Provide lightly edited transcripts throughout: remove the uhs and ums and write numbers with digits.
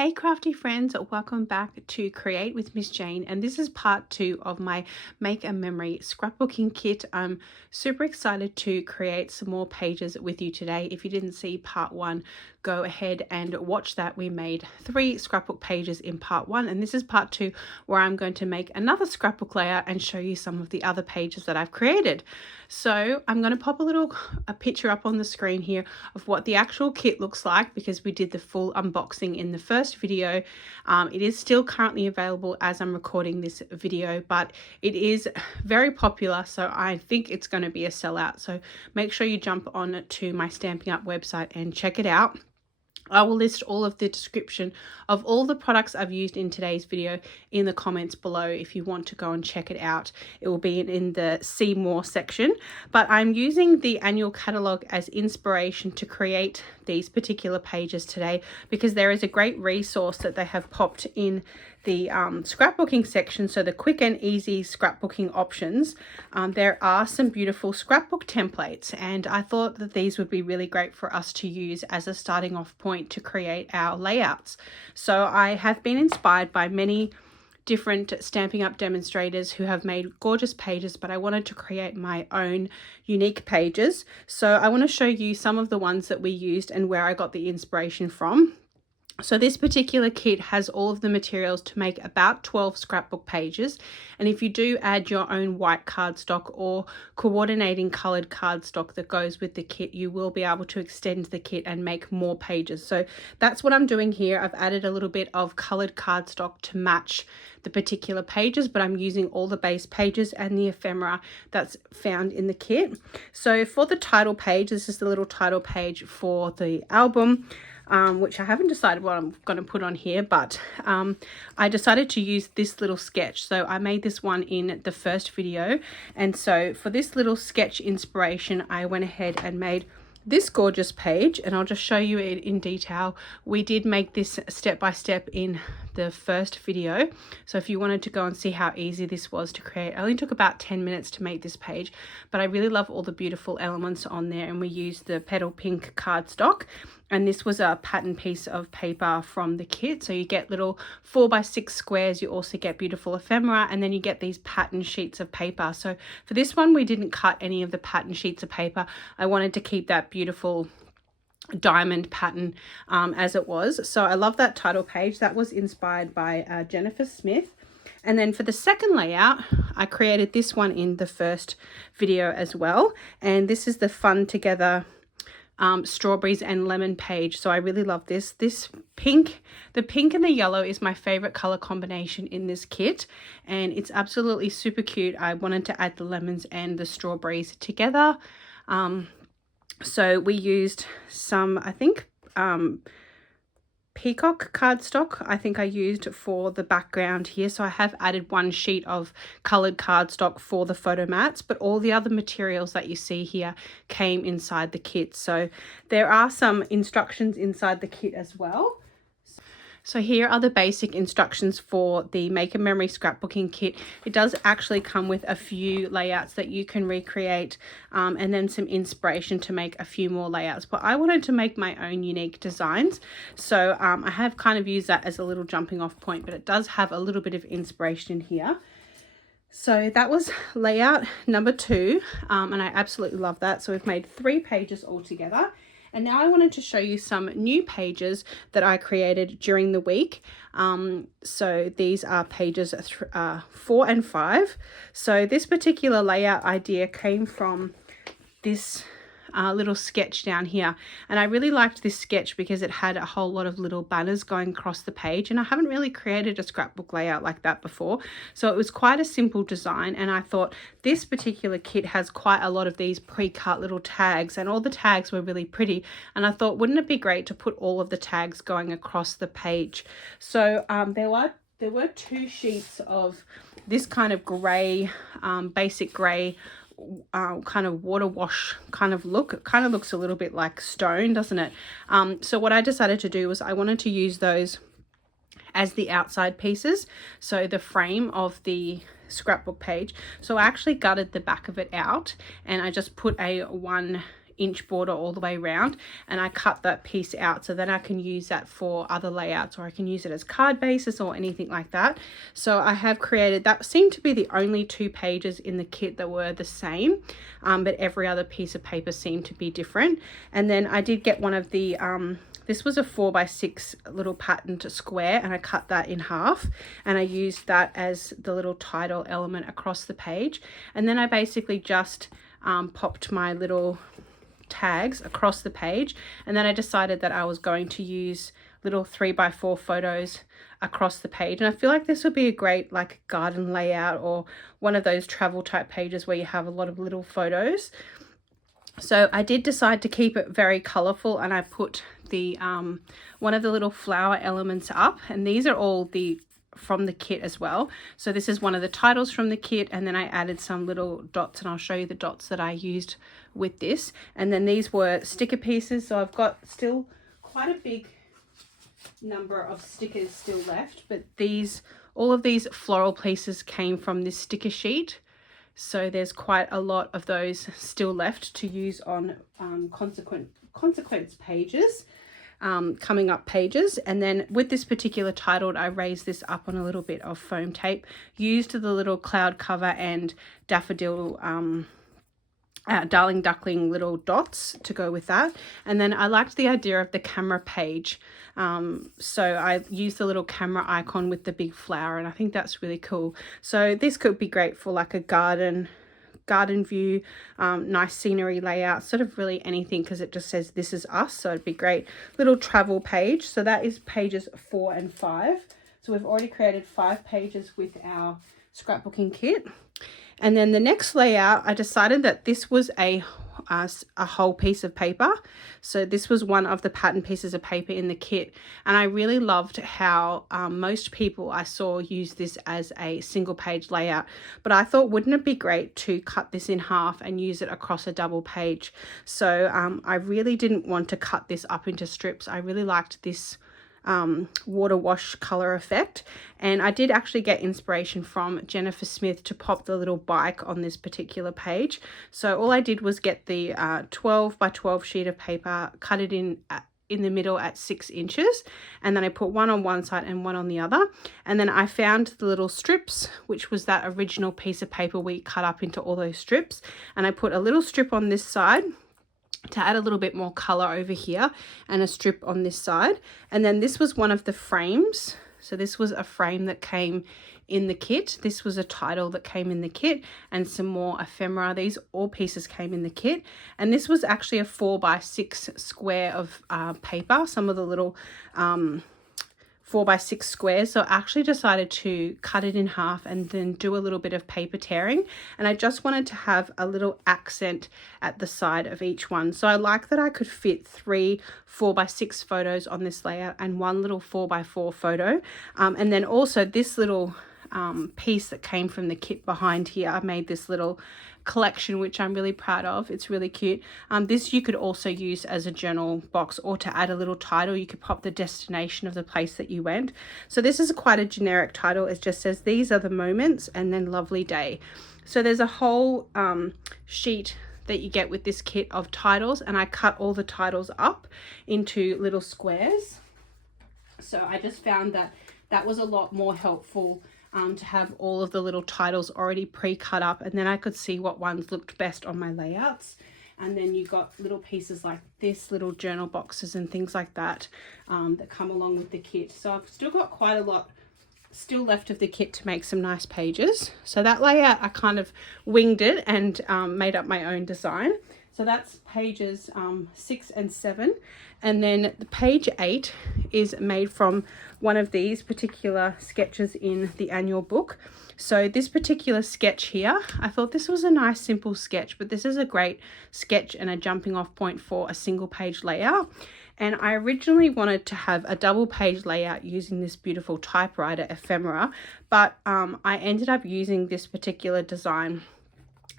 Hey crafty friends, welcome back to Create with Miss Jane, and this is part 2 of my Make a Memory Scrapbooking Kit. I'm super excited to create some more pages with you today. If you didn't see part 1, go ahead and watch that. We made 3 scrapbook pages in part 1, and this is part 2 where I'm going to make another scrapbook layout and show you some of the other pages that I've created. So I'm going to pop a picture up on the screen here of what the actual kit looks like, because we did the full unboxing in the first video. It is still currently available as I'm recording this video, but it is very popular, so I think it's going to be a sellout. So make sure you jump on to my Stampin' Up website and check it out. I will list all of the description of all the products I've used in today's video in the comments below if you want to go and check it out. It will be in the See More section. But I'm using the annual catalogue as inspiration to create these particular pages today, because there is a great resource that they have popped in the scrapbooking section. So the quick and easy scrapbooking options, there are some beautiful scrapbook templates, and I thought that these would be really great for us to use as a starting off point to create our layouts. So I have been inspired by many different Stampin' Up demonstrators who have made gorgeous pages, but I wanted to create my own unique pages. So I want to show you some of the ones that we used and where I got the inspiration from. So this particular kit has all of the materials to make about 12 scrapbook pages, and if you do add your own white cardstock or coordinating coloured cardstock that goes with the kit, you will be able to extend the kit and make more pages. So that's what I'm doing here. I've added a little bit of coloured cardstock to match the particular pages, but I'm using all the base pages and the ephemera that's found in the kit. So for the title page, this is the little title page for the album, which I haven't decided what I'm going to put on here, but I decided to use this little sketch. So I made this one in the first video, and so for this little sketch inspiration, I went ahead and made this gorgeous page, and I'll just show you it in detail. We did make this step by step in the first video, so if you wanted to go and see how easy this was to create, it only took about 10 minutes to make this page, but I really love all the beautiful elements on there. And we used the petal pink cardstock, and this was a pattern piece of paper from the kit. So you get little 4x6 squares, you also get beautiful ephemera, and then you get these pattern sheets of paper. So for this one, we didn't cut any of the pattern sheets of paper. I wanted to keep that beautiful diamond pattern as it was. So I love that title page. That was inspired by Jennifer Smith. And then for the second layout, I created this one in the first video as well, and this is the Fun Together strawberries and lemon page. So I really love this. The pink and the yellow is my favorite color combination in this kit, and it's absolutely super cute. I wanted to add the lemons and the strawberries together. So we used some, I think, peacock cardstock I think I used for the background here. So I have added one sheet of colored cardstock for the photo mats, but all the other materials that you see here came inside the kit. So there are some instructions inside the kit as well. So here are the basic instructions for the Make a Memory Scrapbooking Kit. It does actually come with a few layouts that you can recreate, and then some inspiration to make a few more layouts. But I wanted to make my own unique designs, so I have kind of used that as a little jumping off point, but it does have a little bit of inspiration here. So that was layout number 2, and I absolutely love that. So we've made 3 pages altogether. And now I wanted to show you some new pages that I created during the week. So these are pages 4 and 5. So this particular layout idea came from this little sketch down here, and I really liked this sketch because it had a whole lot of little banners going across the page, and I haven't really created a scrapbook layout like that before, so it was quite a simple design. And I thought this particular kit has quite a lot of these pre-cut little tags, and all the tags were really pretty, and I thought, wouldn't it be great to put all of the tags going across the page? So there were 2 sheets of this kind of gray, basic gray, kind of water wash kind of look. It kind of looks a little bit like stone, doesn't it? So what I decided to do was I wanted to use those as the outside pieces, so the frame of the scrapbook page. So I actually gutted the back of it out, and I just put a 1 inch border all the way around, and I cut that piece out so then I can use that for other layouts, or I can use it as card bases or anything like that. So I have created, that seemed to be the only 2 pages in the kit that were the same, but every other piece of paper seemed to be different. And then I did get one of the this was a 4x6 little patterned square, and I cut that in half, and I used that as the little title element across the page. And then I basically just popped my little tags across the page, and then I decided that I was going to use little 3x4 photos across the page. And I feel like this would be a great like garden layout, or one of those travel type pages where you have a lot of little photos. So I did decide to keep it very colorful, and I put the one of the little flower elements up, and these are all from the kit as well. So this is one of the titles from the kit, and then I added some little dots, and I'll show you the dots that I used with this. And then these were sticker pieces, so I've got still quite a big number of stickers still left, but all of these floral pieces came from this sticker sheet. So there's quite a lot of those still left to use on consequence pages, coming up pages. And then with this particular title, I raised this up on a little bit of foam tape, used the little cloud cover and daffodil darling duckling little dots to go with that. And then I liked the idea of the camera page, so I used the little camera icon with the big flower, and I think that's really cool. So this could be great for like a garden view, nice scenery layout, sort of really anything, because it just says this is us, so it'd be great. Little travel page. So that is pages 4 and 5. So we've already created 5 pages with our scrapbooking kit. And then the next layout, I decided that this was a whole piece of paper. So this was one of the pattern pieces of paper in the kit. And I really loved how most people I saw use this as a single page layout. But I thought, wouldn't it be great to cut this in half and use it across a double page? So I really didn't want to cut this up into strips. I really liked this water wash color effect, and I did actually get inspiration from Jennifer Smith to pop the little bike on this particular page. So all I did was get the 12 by 12 sheet of paper, cut it in the middle at 6 inches, and then I put one on one side and one on the other. And then I found the little strips, which was that original piece of paper we cut up into all those strips, and I put a little strip on this side to add a little bit more color over here, and a strip on this side. And then this was one of the frames. So this was a frame that came in the kit. This was a title that came in the kit, and some more ephemera. These all pieces came in the kit. And this was actually a 4x6 square of paper, some of the little 4x6 squares. So I actually decided to cut it in half and then do a little bit of paper tearing, and I just wanted to have a little accent at the side of each one. So I like that I could fit 3 4x6 photos on this layout and 1 little 4x4 photo, and then also this little piece that came from the kit behind here. I made this little collection, which I'm really proud of. It's really cute. This you could also use as a journal box, or to add a little title. You could pop the destination of the place that you went. So this is quite a generic title. It just says these are the moments, and then lovely day. So there's a whole sheet that you get with this kit of titles, and I cut all the titles up into little squares. So I just found that that was a lot more helpful to have all of the little titles already pre-cut up, and then I could see what ones looked best on my layouts. And then you got little pieces like this, little journal boxes and things like that that come along with the kit. So I've still got quite a lot still left of the kit to make some nice pages. So that layout, I kind of winged it and made up my own design. So that's pages 6 and 7. And then the page 8 is made from one of these particular sketches in the annual book. So this particular sketch here, I thought this was a nice simple sketch, but this is a great sketch and a jumping off point for a single page layout. And I originally wanted to have a double page layout using this beautiful typewriter ephemera, but I ended up using this particular design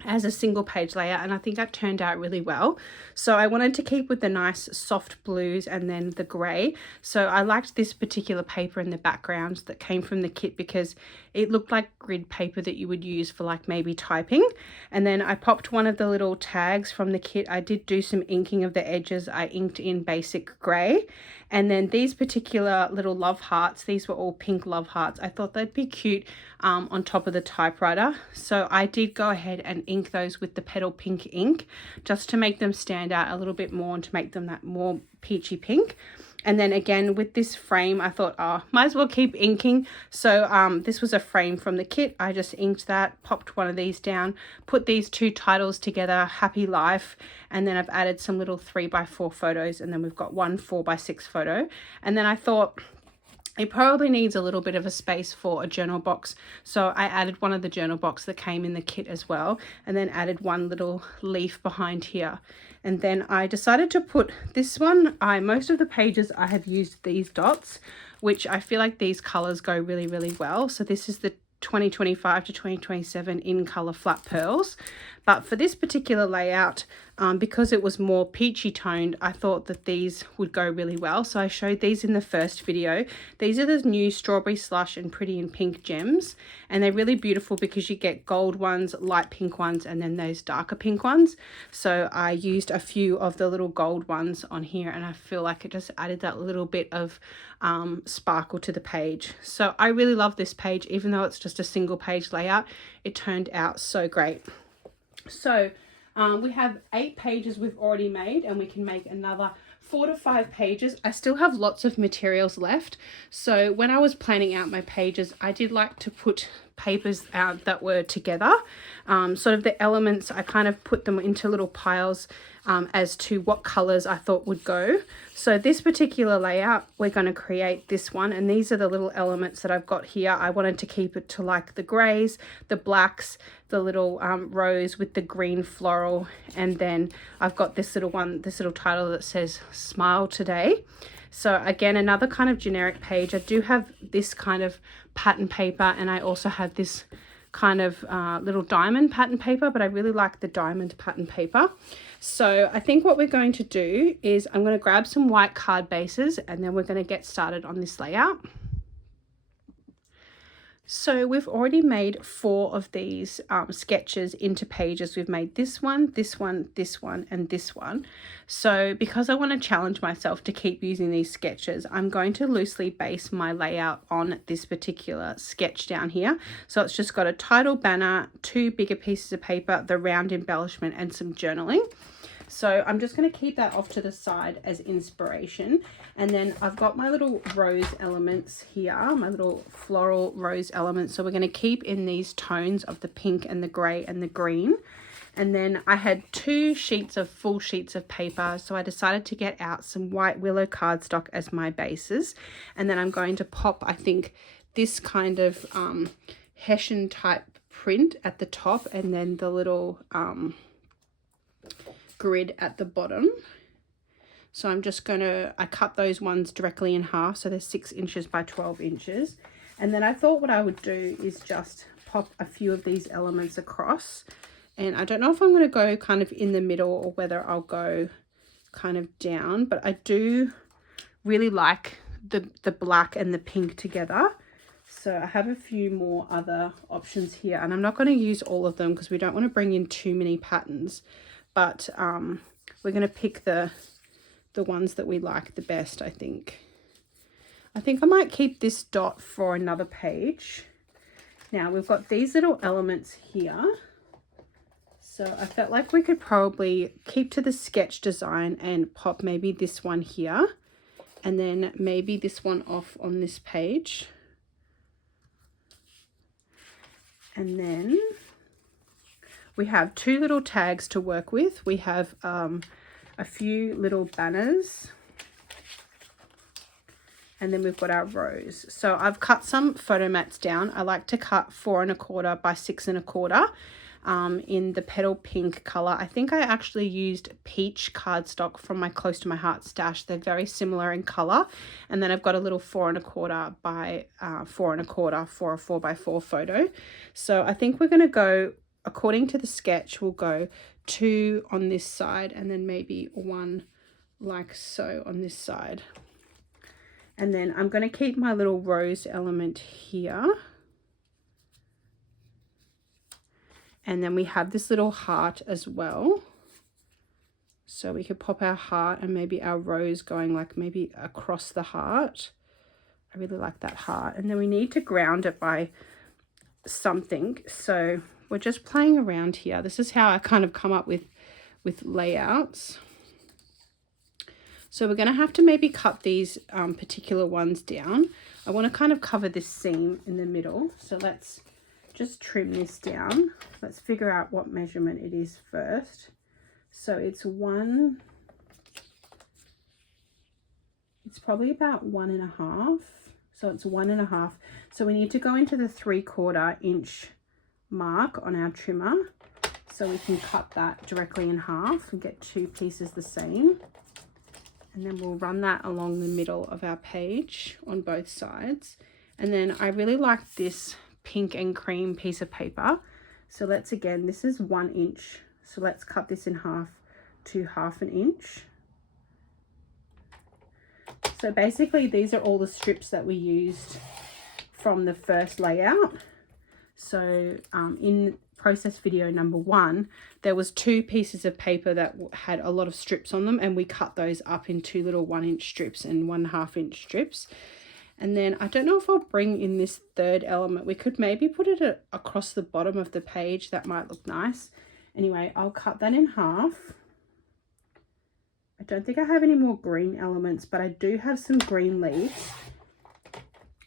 as a single page layout, and I think that turned out really well. So I wanted to keep with the nice soft blues and then the grey. So I liked this particular paper in the background that came from the kit because it looked like grid paper that you would use for like maybe typing. And then I popped one of the little tags from the kit. I did do some inking of the edges. I inked in basic grey. And then these particular little love hearts, these were all pink love hearts. I thought they'd be cute on top of the typewriter. So I did go ahead and ink those with the petal pink ink just to make them stand out a little bit more and to make them that more peachy pink. And then again with this frame, I thought, oh, might as well keep inking. So this was a frame from the kit. I just inked that, popped one of these down, put these two titles together, Happy Life, and then I've added some little 3x4 photos, and then we've got one 4x6 photo. And then I thought, it probably needs a little bit of a space for a journal box. So I added one of the journal box that came in the kit as well, and then added one little leaf behind here. And then I decided to put this one, most of the pages I have used these dots, which I feel like these colors go really, really well. So this is the 2025 to 2027 in color flat pearls. But for this particular layout, because it was more peachy toned, I thought that these would go really well. So I showed these in the first video. These are the new Strawberry Slush and Pretty in Pink gems. And they're really beautiful because you get gold ones, light pink ones, and then those darker pink ones. So I used a few of the little gold ones on here, and I feel like it just added that little bit of sparkle to the page. So I really love this page. Even though it's just a single page layout, it turned out so great. So we have 8 pages we've already made, and we can make another 4 to 5 pages. I still have lots of materials left. So when I was planning out my pages, I did like to put papers out that were together. Sort of the elements, I kind of put them into little piles as to what colors I thought would go. So this particular layout, we're going to create this one, and these are the little elements that I've got here. I wanted to keep it to like the grays, the blacks, the little rose with the green floral, and then I've got this little one, this little title that says Smile Today. So again, another kind of generic page. I do have this kind of pattern paper, and I also have this kind of little diamond pattern paper, but I really like the diamond pattern paper. So I think what we're going to do is I'm going to grab some white card bases, and then we're going to get started on this layout. So we've already made 4 of these sketches into pages. We've made this one, this one, this one, and this one. So because I want to challenge myself to keep using these sketches, I'm going to loosely base my layout on this particular sketch down here. So it's just got a title banner, 2 bigger pieces of paper, the round embellishment, and some journaling. So I'm just going to keep that off to the side as inspiration. And then I've got my little rose elements here, my little floral rose elements. So we're going to keep in these tones of the pink and the grey and the green. And then I had 2 sheets of full sheets of paper. So I decided to get out some white willow cardstock as my bases. And then I'm going to pop, I think, this kind of Hessian type print at the top, and then the little grid at the bottom. So I'm just gonna, I cut those ones directly in half, so they're 6 inches by 12 inches. And then I thought what I would do is just pop a few of these elements across, and I don't know if I'm going to go kind of in the middle or whether I'll go kind of down, but I do really like the black and the pink together. So I have a few more other options here, and I'm not going to use all of them because we don't want to bring in too many patterns. But we're going to pick the ones that we like the best, I think. I might keep this dot for another page. Now we've got these little elements here. So I felt like we could probably keep to the sketch design and pop maybe this one here, and then maybe this one off on this page. And then we have 2 little tags to work with. We have a few little banners, and then we've got our rose. So I've cut some photo mats down. I like to cut 4 1/4 by 6 1/4 in the petal pink color. I think I actually used peach cardstock from my Close to My Heart stash. They're very similar in color. And then I've got a little 4 1/4 by 4 1/4 for a 4x4 photo. So I think we're going to go according to the sketch, we'll go 2 on this side and then maybe 1 like so on this side. And then I'm going to keep my little rose element here. And then we have this little heart as well. So we could pop our heart and maybe our rose going like maybe across the heart. I really like that heart. And then we need to ground it by something. So we're just playing around here. This is how I kind of come up with layouts. So we're going to have to maybe cut these particular ones down. I want to kind of cover this seam in the middle. So let's just trim this down. Let's figure out what measurement it is first. So it's probably about 1.5. So it's 1.5. So we need to go into the 3/4 inch mark on our trimmer. So we can cut that directly in half and get 2 pieces the same. And then we'll run that along the middle of our page on both sides. And then I really like this pink and cream piece of paper. So let's, again, this is 1 inch. So let's cut this in half to 1/2 inch. So basically these are all the strips that we used from the first layout. So in process video number 1, there was 2 pieces of paper that had a lot of strips on them, and we cut those up into little 1 inch strips and 1/2 inch strips. And then I don't know if I'll bring in this third element. We could maybe put it across the bottom of the page. That might look nice. Anyway, I'll cut that in half. I don't think I have any more green elements, but I do have some green leaves.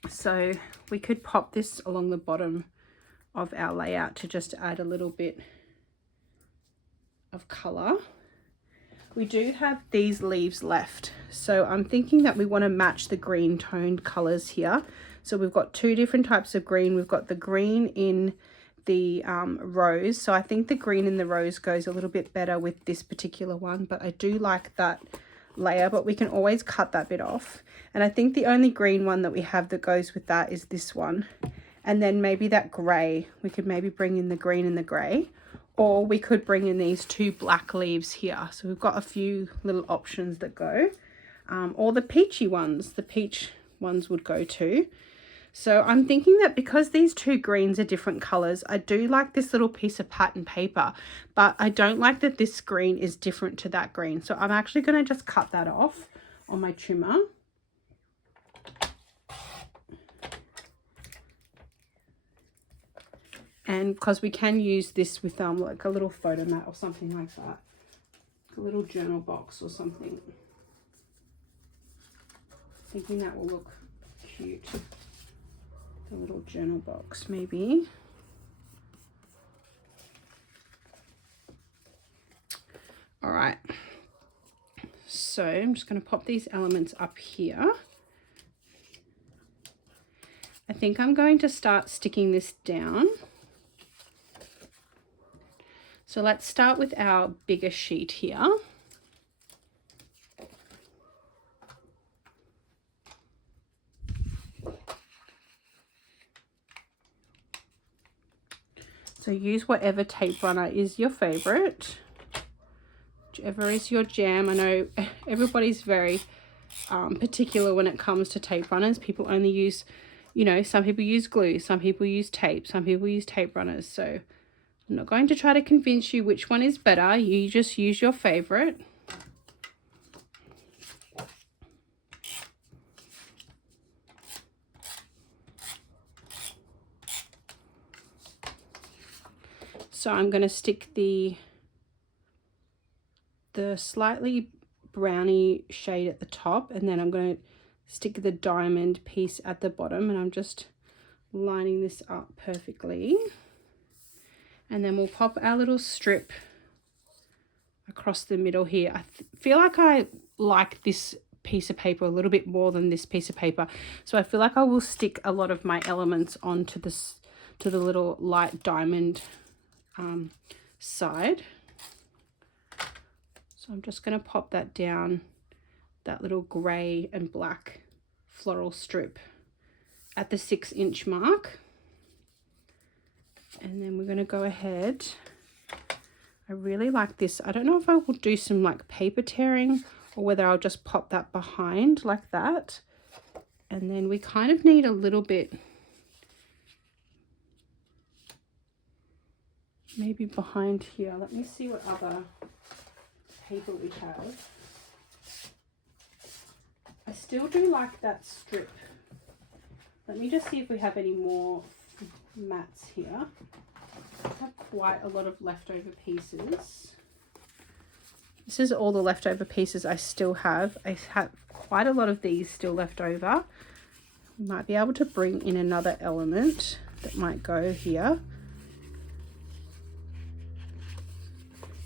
So we could pop this along the bottom of our layout to just add a little bit of colour. We do have these leaves left, so I'm thinking that we want to match the green toned colours here. So we've got 2 different types of green. We've got the green in the rose, so I think the green in the rose goes a little bit better with this particular one, but I do like that layer, but we can always cut that bit off. And I think the only green one that we have that goes with that is this one. And then maybe that grey, we could maybe bring in the green and the grey, or we could bring in these 2 black leaves here. So we've got a few little options that go, or the peachy ones, the peach ones would go too. So I'm thinking that because these 2 greens are different colours, I do like this little piece of pattern paper, but I don't like that this green is different to that green. So I'm actually going to just cut that off on my trimmer. And because we can use this with like a little photo mat or something like that, a little journal box or something. Thinking that will look cute. The little journal box maybe. All right, so I'm just going to pop these elements up here. I think I'm going to start sticking this down. So let's start with our bigger sheet here. So use whatever tape runner is your favorite, whichever is your jam. I know everybody's very particular when it comes to tape runners. People only use, you know, some people use glue, some people use tape, some people use tape runners. So I'm not going to try to convince you which one is better. You just use your favorite. So I'm going to stick the slightly browny shade at the top, and then I'm going to stick the diamond piece at the bottom, and I'm just lining this up perfectly. And then we'll pop our little strip across the middle here. I feel like I like this piece of paper a little bit more than this piece of paper, so I feel like I will stick a lot of my elements onto this, to the little light diamond side. So I'm just going to pop that down, that little grey and black floral strip at the 6 inch mark. And then we're going to go ahead. I really like this. I don't know if I will do some like paper tearing or whether I'll just pop that behind like that. And then we kind of need a little bit, maybe behind here. Let me see what other paper we have. I still do like that strip. Let me just see if we have any more mats here. I have quite a lot of leftover pieces. This is all the leftover pieces I still have. I have quite a lot of these still left over. We might be able to bring in another element that might go here.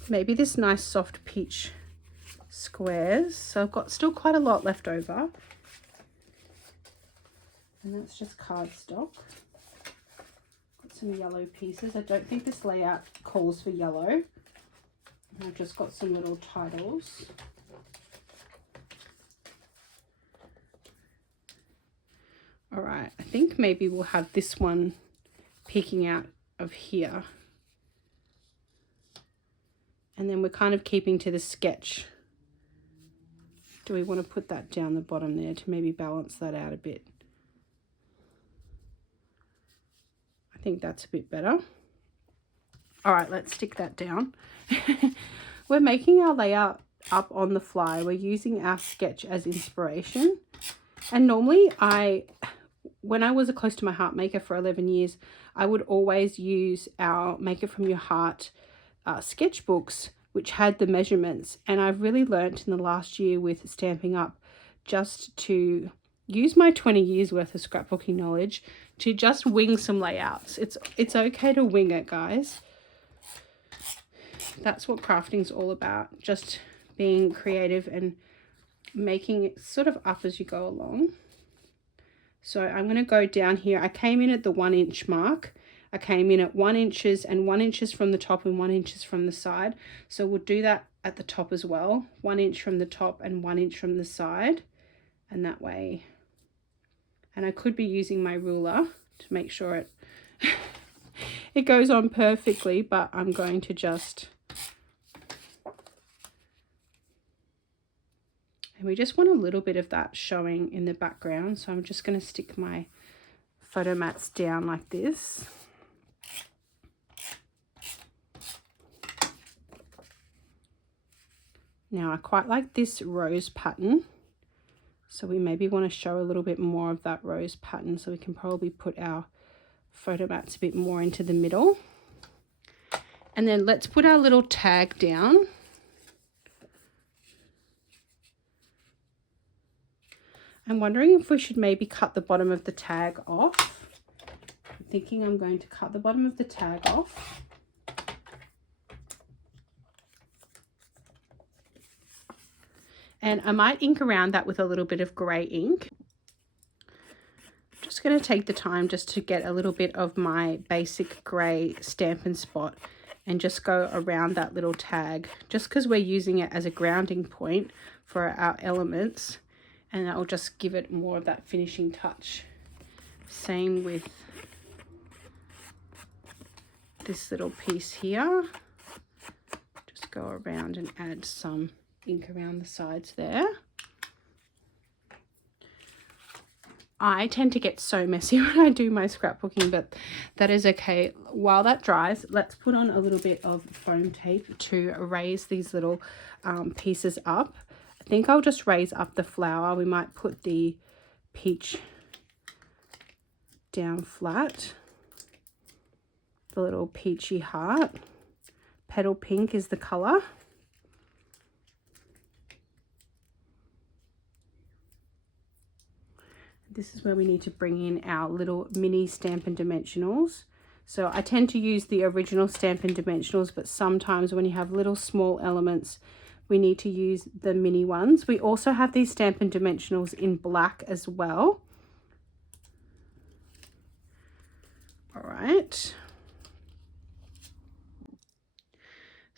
Maybe this nice soft peach squares. So I've got still quite a lot left over. And that's just cardstock. Some yellow pieces. I don't think this layout calls for yellow. And I've just got some little titles. All right, I think maybe we'll have this one peeking out of here. And then we're kind of keeping to the sketch. Do we want to put that down the bottom there to maybe balance that out a bit? I think that's a bit better. All right, let's stick that down. We're making our layout up on the fly. We're using our sketch as inspiration. And normally when I was a Close to My Heart maker for 11 years, I would always use our Make It From Your Heart sketchbooks, which had the measurements. And I've really learnt in the last year with Stampin' Up just to use my 20 years worth of scrapbooking knowledge to just wing some layouts. It's okay to wing it, guys. That's what crafting's all about, just being creative and making it sort of up as you go along. So I'm going to go down here. I came in at the 1 inch mark. I came in at 1 inch and 1 inch from the top and 1 inch from the side. So we'll do that at the top as well. 1 inch from the top and 1 inch from the side. And that way. And I could be using my ruler to make sure it goes on perfectly, but I'm going to just, and we just want a little bit of that showing in the background. So I'm just going to stick my photo mats down like this. Now I quite like this rose pattern. So we maybe want to show a little bit more of that rose pattern, so we can probably put our photo mats a bit more into the middle. And then let's put our little tag down. I'm wondering if we should maybe cut the bottom of the tag off. I'm thinking I'm going to cut the bottom of the tag off. And I might ink around that with a little bit of grey ink. I'm just going to take the time just to get a little bit of my basic grey Stampin' Spot and just go around that little tag, just because we're using it as a grounding point for our elements, and that will just give it more of that finishing touch. Same with this little piece here. Just go around and add some ink around the sides there. I tend to get so messy when I do my scrapbooking, but that is okay. While that dries, let's put on a little bit of foam tape to raise these little pieces up. I think I'll just raise up the flower. We might put the peach down flat. The little peachy heart. Petal pink is the colour. This is where we need to bring in our little mini Stampin' Dimensionals. So I tend to use the original Stampin' Dimensionals, but sometimes when you have little small elements, we need to use the mini ones. We also have these Stampin' Dimensionals in black as well. All right.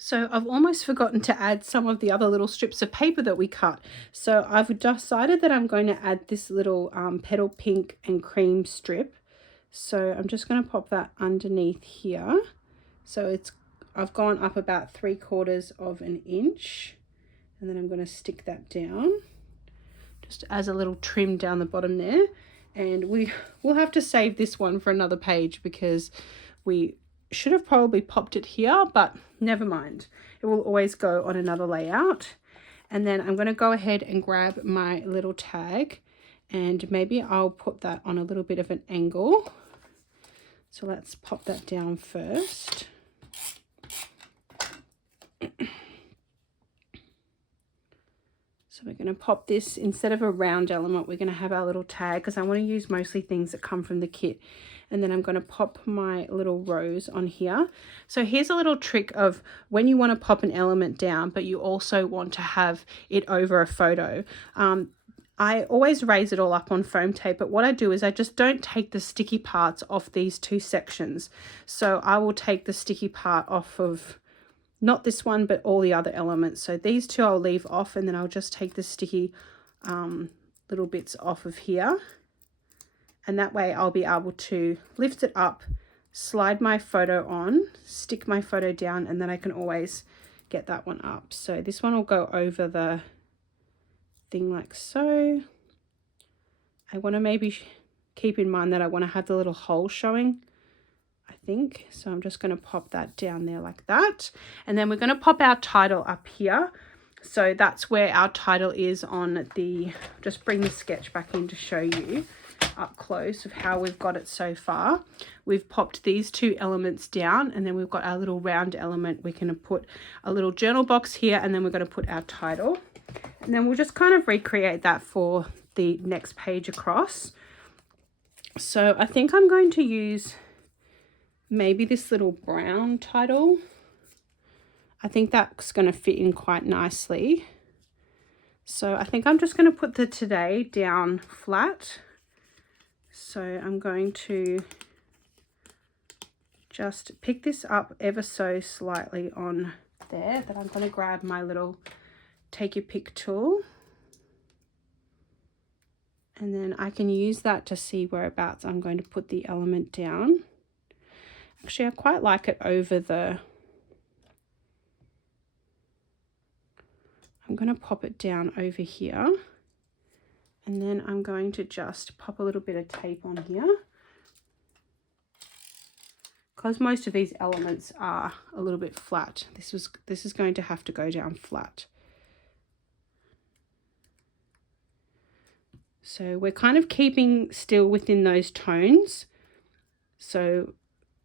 So I've almost forgotten to add some of the other little strips of paper that we cut. So I've decided that I'm going to add this little petal pink and cream strip So I'm just going to pop that underneath here. So I've gone up about 3/4 of an inch, and then I'm going to stick that down just as a little trim down the bottom there. And we'll have to save this one for another page because we should have probably popped it here, but never mind. It will always go on another layout. And then I'm going to go ahead and grab my little tag, and maybe I'll put that on a little bit of an angle. So let's pop that down first. So we're going to pop this, instead of a round element, we're going to have our little tag, because I want to use mostly things that come from the kit. And then I'm going to pop my little rose on here. So here's a little trick of when you want to pop an element down, but you also want to have it over a photo. I always raise it all up on foam tape, but what I do is I just don't take the sticky parts off these two sections. So I will take the sticky part off of, not this one, but all the other elements. So these two I'll leave off, and then I'll just take the sticky little bits off of here. And that way I'll be able to lift it up, slide my photo on, stick my photo down, and then I can always get that one up. So this one will go over the thing like so. I want to maybe keep in mind that I want to have the little hole showing, I think. So I'm just going to pop that down there like that. And then we're going to pop our title up here. So that's where our title is on the, just bring the sketch back in to show you up close of how we've got it so far. We've popped these two elements down, and then we've got our little round element. We're going to put a little journal box here, and then we're going to put our title. And then we'll just kind of recreate that for the next page across. So I think I'm going to use maybe this little brown title. I think that's going to fit in quite nicely. So I think I'm just going to put the today down flat. So I'm going to just pick this up ever so slightly on there. Then I'm going to grab my little take your pick tool, and then I can use that to see whereabouts I'm going to put the element down. Actually, I quite like it over the, I'm going to pop it down over here, and then I'm going to just pop a little bit of tape on here, because most of these elements are a little bit flat. This is going to have to go down flat. So we're kind of keeping still within those tones. So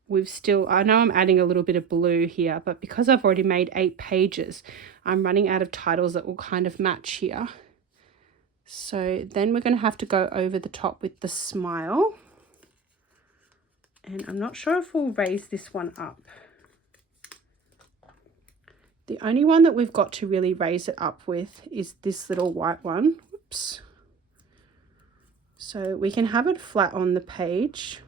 we've still, I know I'm adding a little bit of blue here, but because I've already made 8 pages, I'm running out of titles that will kind of match here. So then we're going to have to go over the top with the smile. And I'm not sure if we'll raise this one up. The only one that we've got to really raise it up with is this little white one. Whoops. So we can have it flat on the page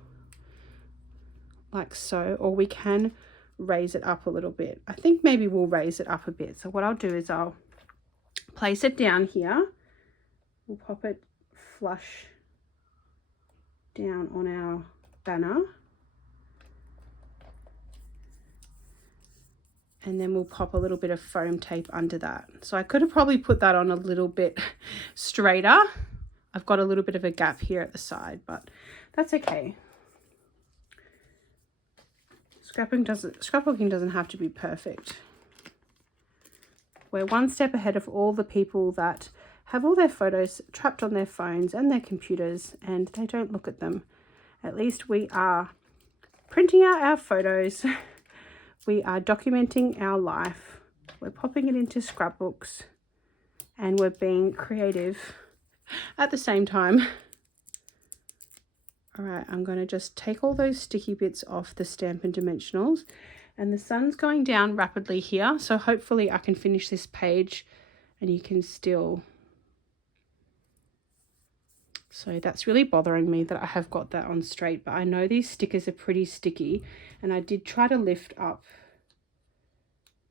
like so, or we can raise it up a little bit. I think maybe we'll raise it up a bit. So what I'll do is I'll place it down here. We'll pop it flush down on our banner. And then we'll pop a little bit of foam tape under that. So I could have probably put that on a little bit straighter. I've got a little bit of a gap here at the side, but that's okay. Scrapbooking doesn't have to be perfect. We're one step ahead of all the people that have all their photos trapped on their phones and their computers, and they don't look at them. At least we are printing out our photos. We are documenting our life. We're popping it into scrapbooks, and we're being creative at the same time. All right, I'm going to just take all those sticky bits off the Stampin' Dimensionals, and the sun's going down rapidly here, so hopefully I can finish this page and you can still. So that's really bothering me that I have got that on straight, but I know these stickers are pretty sticky, and I did try to lift up.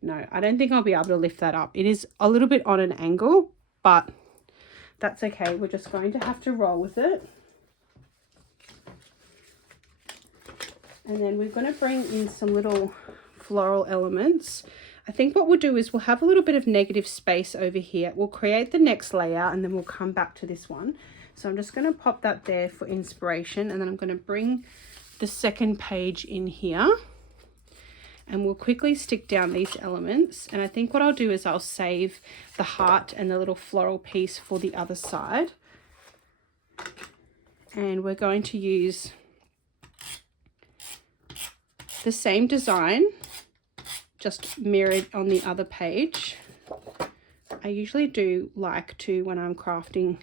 No, I don't think I'll be able to lift that up. It is a little bit on an angle, but that's okay. We're just going to have to roll with it. And then we're going to bring in some little floral elements. I think what we'll do is we'll have a little bit of negative space over here. We'll create the next layout and then we'll come back to this one. So I'm just going to pop that there for inspiration, and then I'm going to bring the second page in here and we'll quickly stick down these elements. And I think what I'll do is I'll save the heart and the little floral piece for the other side. And we're going to use the same design, just mirrored on the other page. I usually do like to, when I'm crafting,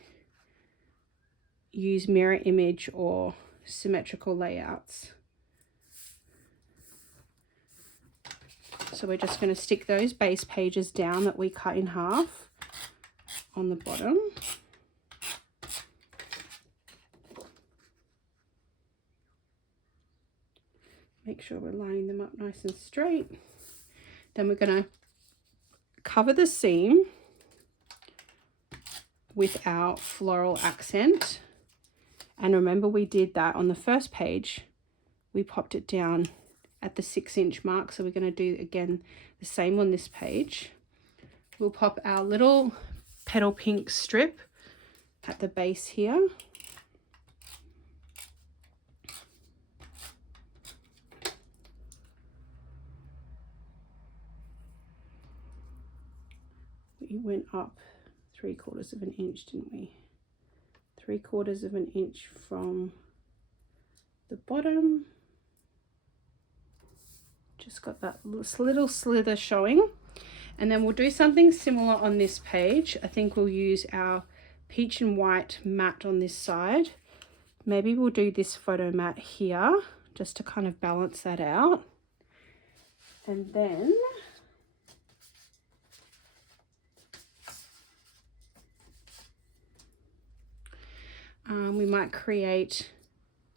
use mirror image or symmetrical layouts. So we're just going to stick those base pages down that we cut in half on the bottom. Make sure we're lining them up nice and straight. Then we're going to cover the seam with our floral accent. And remember, we did that on the first page. We popped it down at the 6-inch mark. So we're going to do again the same on this page. We'll pop our little petal pink strip at the base here. We went up 3/4 of an inch, didn't we? 3/4 of an inch from the bottom. Just got that little slither showing. And then we'll do something similar on this page. I think we'll use our peach and white mat on this side. Maybe we'll do this photo mat here just to kind of balance that out. And then we might create,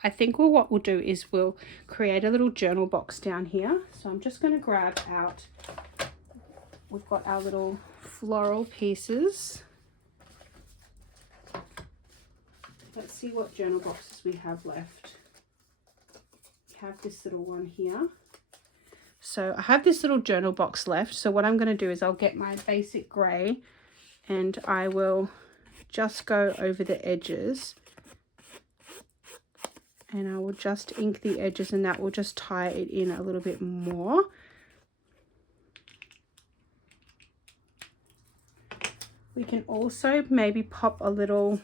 I think what we'll do is we'll create a little journal box down here. So I'm just going to grab out, we've got our little floral pieces. Let's see what journal boxes we have left. We have this little one here. So I have this little journal box left. So what I'm going to do is I'll get my basic grey and I will just go over the edges. And I will just ink the edges, and that will just tie it in a little bit more. We can also maybe pop a little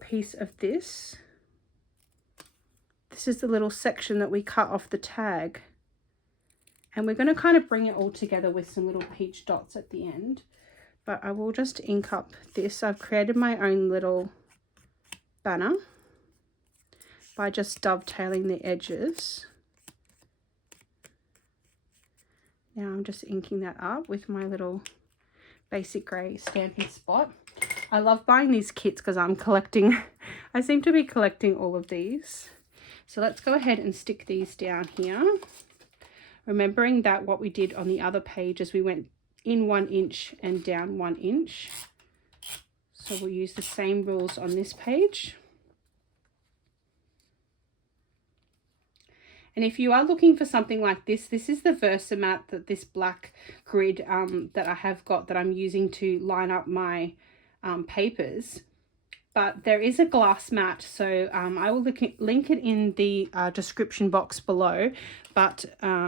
piece of this. This is the little section that we cut off the tag. And we're going to kind of bring it all together with some little peach dots at the end. But I will just ink up this. I've created my own little banner by just dovetailing the edges. Now I'm just inking that up with my little basic grey Stampin' Spot. I love buying these kits because I'm collecting, I seem to be collecting all of these. So let's go ahead and stick these down here. Remembering that what we did on the other page is we went in 1 inch and down 1 inch. So we'll use the same rules on this page. And if you are looking for something like this is the Versamat, that this black grid that I have got that I'm using to line up my papers. But there is a glass mat, so I will link it in the description box below. But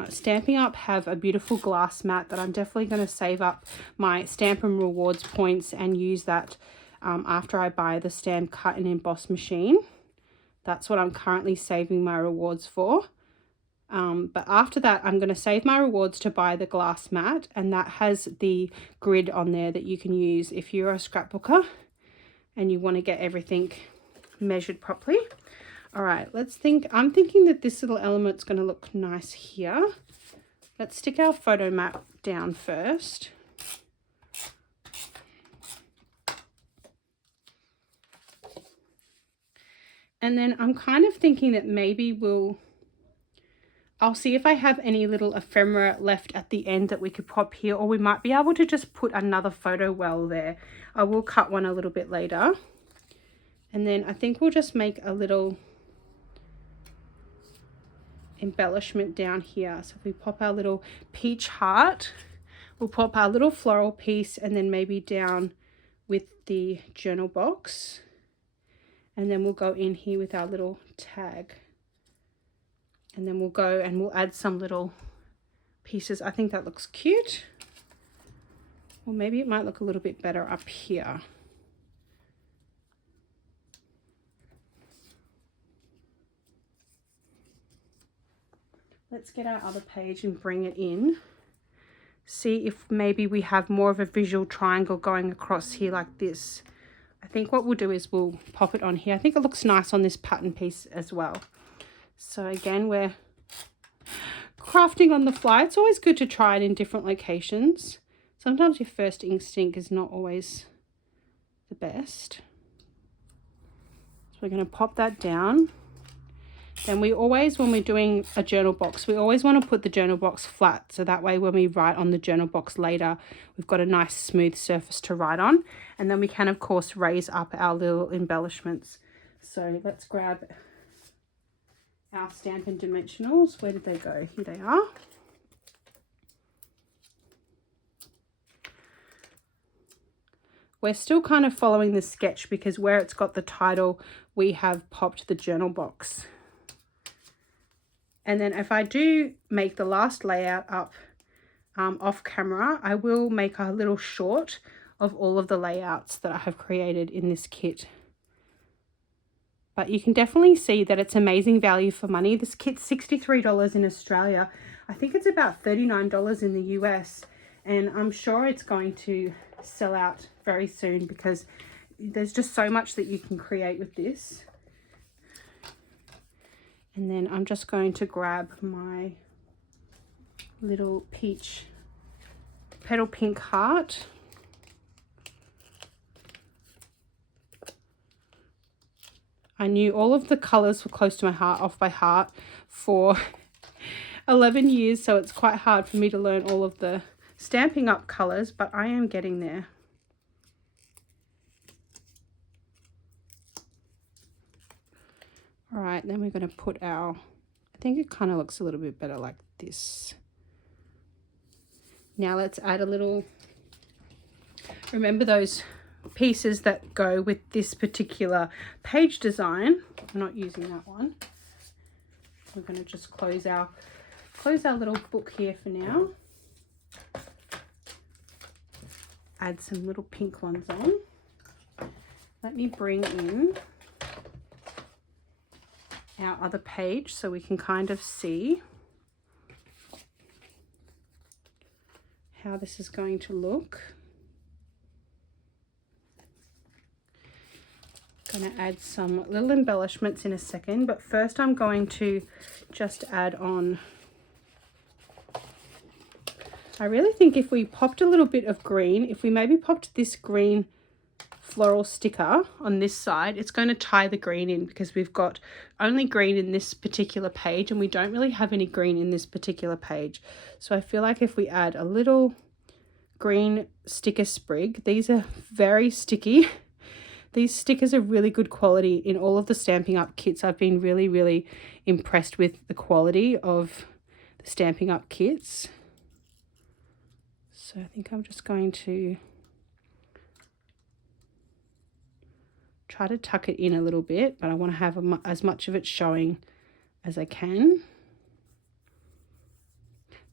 Stampin' Up have a beautiful glass mat that I'm definitely going to save up my Stampin' Rewards points and use that after I buy the stamp cut and emboss machine. That's what I'm currently saving my rewards for. But after that, I'm going to save my rewards to buy the glass mat, and that has the grid on there that you can use if you're a scrapbooker and you want to get everything measured properly. All right, I'm thinking that this little element's going to look nice here. Let's stick our photo mat down first. And then I'm kind of thinking that maybe I'll see if I have any little ephemera left at the end that we could pop here, or we might be able to just put another photo well there. I will cut one a little bit later. And then I think we'll just make a little embellishment down here. So if we pop our little peach heart, we'll pop our little floral piece, and then maybe down with the journal box. And then we'll go in here with our little tag. And then we'll go and we'll add some little pieces. I think that looks cute. Or maybe it might look a little bit better up here. Let's get our other page and bring it in. See if maybe we have more of a visual triangle going across here like this. I think what we'll do is we'll pop it on here. I think it looks nice on this pattern piece as well. So again, we're crafting on the fly. It's always good to try it in different locations. Sometimes your first instinct is not always the best. So we're going to pop that down. Then we always, when we're doing a journal box, we always want to put the journal box flat. So that way when we write on the journal box later, we've got a nice smooth surface to write on. And then we can, of course, raise up our little embellishments. So let's grab our Stampin' Dimensionals. Where did they go? Here they are. We're still kind of following the sketch because where it's got the title, we have popped the journal box. And then if I do make the last layout up off camera, I will make a little short of all of the layouts that I have created in this kit. But you can definitely see that it's amazing value for money. This kit's $63 in Australia. I think it's about $39 in the US. And I'm sure it's going to sell out very soon because there's just so much that you can create with this. And then I'm just going to grab my little peach petal pink heart. I knew all of the colours were close to my heart, off by heart, for 11 years, so it's quite hard for me to learn all of the Stampin' Up colours, but I am getting there. All right, then we're going to put our, I think it kind of looks a little bit better like this. Now let's add a little, remember those pieces that go with this particular page design. I'm not using that one. We're going to just close our little book here for now. Add some little pink ones on. Let me bring in our other page so we can kind of see how this is going to look. Going to add some little embellishments in a second, but first I'm going to just add on, I really think if we popped a little bit of green, if we maybe popped this green floral sticker on this side, it's going to tie the green in because we've got only green in this particular page and we don't really have any green in this particular page. So I feel like if we add a little green sticker sprig, these are very sticky. These stickers are really good quality in all of the Stampin' Up kits. I've been really, really impressed with the quality of the Stampin' Up kits. So I think I'm just going to try to tuck it in a little bit, but I want to have as much of it showing as I can.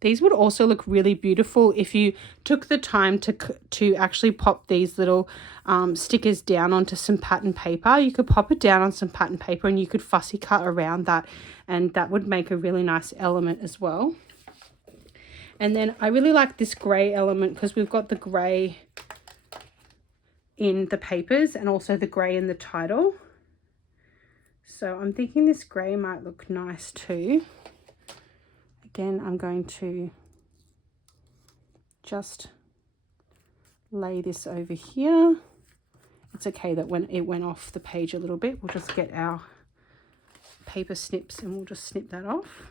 These would also look really beautiful if you took the time to actually pop these little stickers down onto some pattern paper. You could pop it down on some pattern paper and you could fussy cut around that, and that would make a really nice element as well. And then I really like this grey element because we've got the grey in the papers and also the grey in the title. So I'm thinking this grey might look nice too. Again, I'm going to just lay this over here. It's okay that when it went off the page a little bit, we'll just get our paper snips and we'll just snip that off.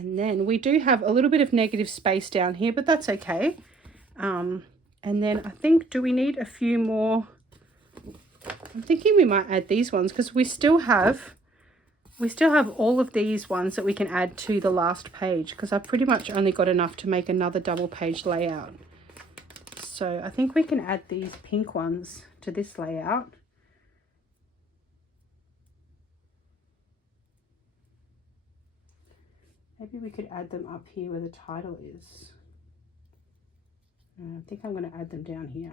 And then we do have a little bit of negative space down here, but that's okay. And then I think, do we need a few more? I'm thinking we might add these ones because we still have all of these ones that we can add to the last page, because I've pretty much only got enough to make another double page layout. So I think we can add these pink ones to this layout. Maybe we could add them up here where the title is. I think I'm going to add them down here.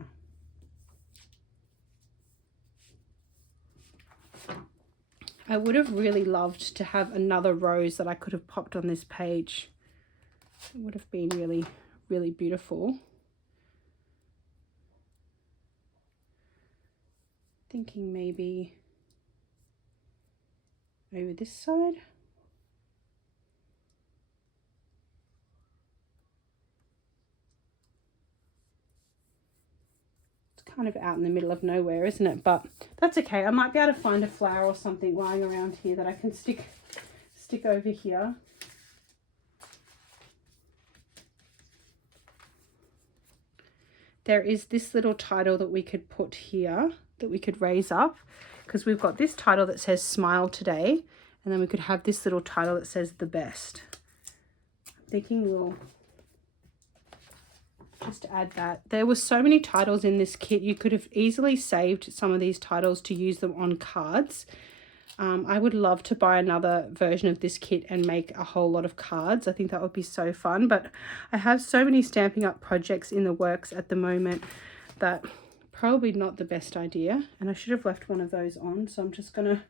I would have really loved to have another rose that I could have popped on this page. It would have been really, really beautiful. Thinking maybe over this side. Kind of out in the middle of nowhere, isn't it? But that's okay. I might be able to find a flower or something lying around here that I can stick over here. There is this little title that we could put here, that we could raise up, because we've got this title that says smile today, and then we could have this little title that says the best. I'm thinking we'll just add that. There were so many titles in this kit. You could have easily saved some of these titles to use them on cards. I would love to buy another version of this kit and make a whole lot of cards. I think that would be so fun, but I have so many Stampin' Up projects in the works at the moment that probably not the best idea, and I should have left one of those on, so I'm just gonna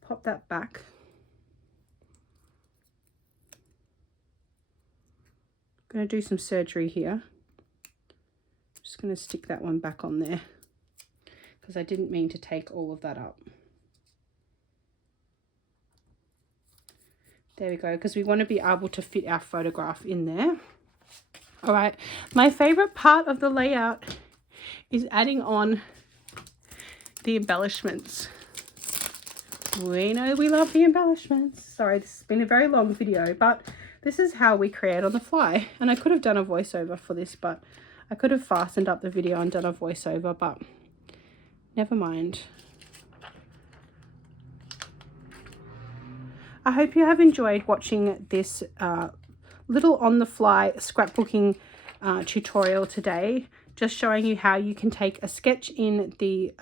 pop that back. I'm gonna do some surgery here. Just going to stick that one back on there because I didn't mean to take all of that up. There we go, because we want to be able to fit our photograph in there. All right, my favorite part of the layout is adding on the embellishments. We know we love the embellishments. Sorry, this has been a very long video, but this is how we create on the fly. And I could have done a voiceover for this, but I could have fastened up the video and done a voiceover, but never mind. I hope you have enjoyed watching this little on-the-fly scrapbooking tutorial today, just showing you how you can take a sketch in the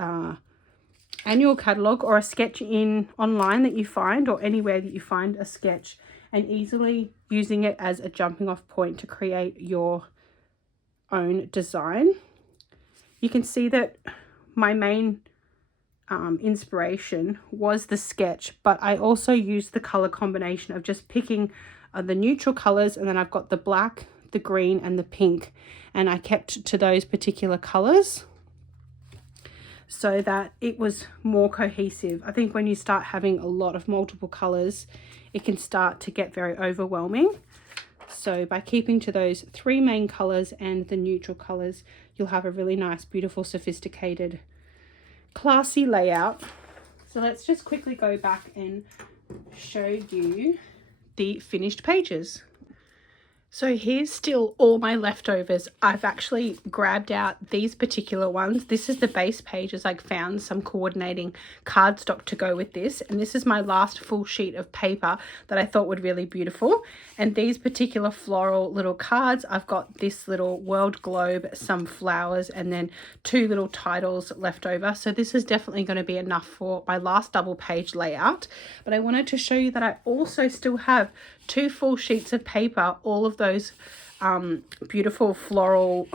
annual catalogue or a sketch in online that you find, or anywhere that you find a sketch, and easily using it as a jumping off point to create your own design. You can see that my main inspiration was the sketch, but I also used the color combination of just picking the neutral colors, and then I've got the black, the green and the pink, and I kept to those particular colors so that it was more cohesive. I think when you start having a lot of multiple colors, it can start to get very overwhelming. So by keeping to those three main colors and the neutral colors, you'll have a really nice, beautiful, sophisticated, classy layout. So let's just quickly go back and show you the finished pages. So here's still all my leftovers. I've actually grabbed out these particular ones. This is the base pages. I found some coordinating cardstock to go with this. And this is my last full sheet of paper that I thought would really beautiful. And these particular floral little cards, I've got this little world globe, some flowers, and then two little titles left over. So this is definitely going to be enough for my last double page layout. But I wanted to show you that I also still have two full sheets of paper, all of those beautiful floral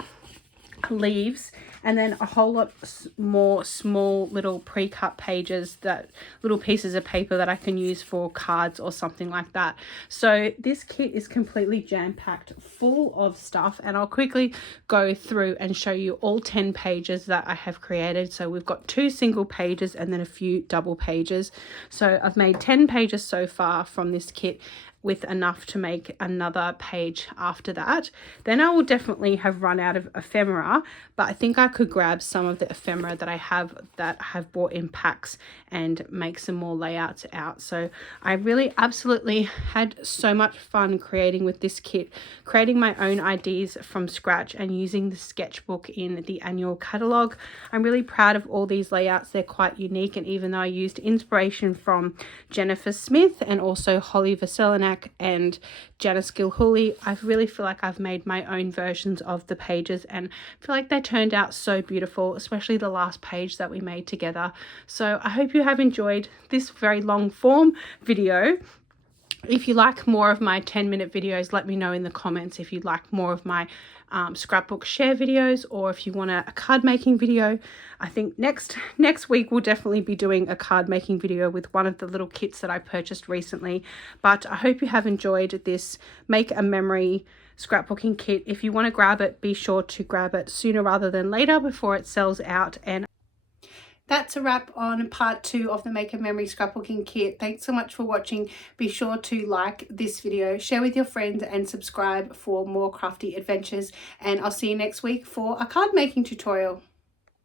leaves, and then a whole lot more small little pre-cut pages, that little pieces of paper that I can use for cards or something like that. So this kit is completely jam-packed full of stuff, and I'll quickly go through and show you all 10 pages that I have created. So we've got 2 single pages and then a few double pages. So I've made 10 pages so far from this kit, with enough to make another page after that. Then I will definitely have run out of ephemera, but I think I could grab some of the ephemera that I have bought in packs and make some more layouts out. So I really absolutely had so much fun creating with this kit, creating my own ideas from scratch and using the sketchbook in the annual catalogue. I'm really proud of all these layouts. They're quite unique, and even though I used inspiration from Jennifer Smith and also Holly Vasilinak and Janice Gilhooly, I really feel like I've made my own versions of the pages and feel like they turned out so beautiful, especially the last page that we made together. So I hope you have enjoyed this very long form video. If you like more of my 10-minute videos, let me know in the comments if you'd like more of my scrapbook share videos, or if you want a card making video. I think next week we'll definitely be doing a card making video with one of the little kits that I purchased recently. But I hope you have enjoyed this Make a Memory scrapbooking kit. If you want to grab it, be sure to grab it sooner rather than later before it sells out. And that's a wrap on part 2 of the Make a Memory Scrapbooking Kit. Thanks so much for watching. Be sure to like this video, share with your friends, and subscribe for more crafty adventures. And I'll see you next week for a card making tutorial.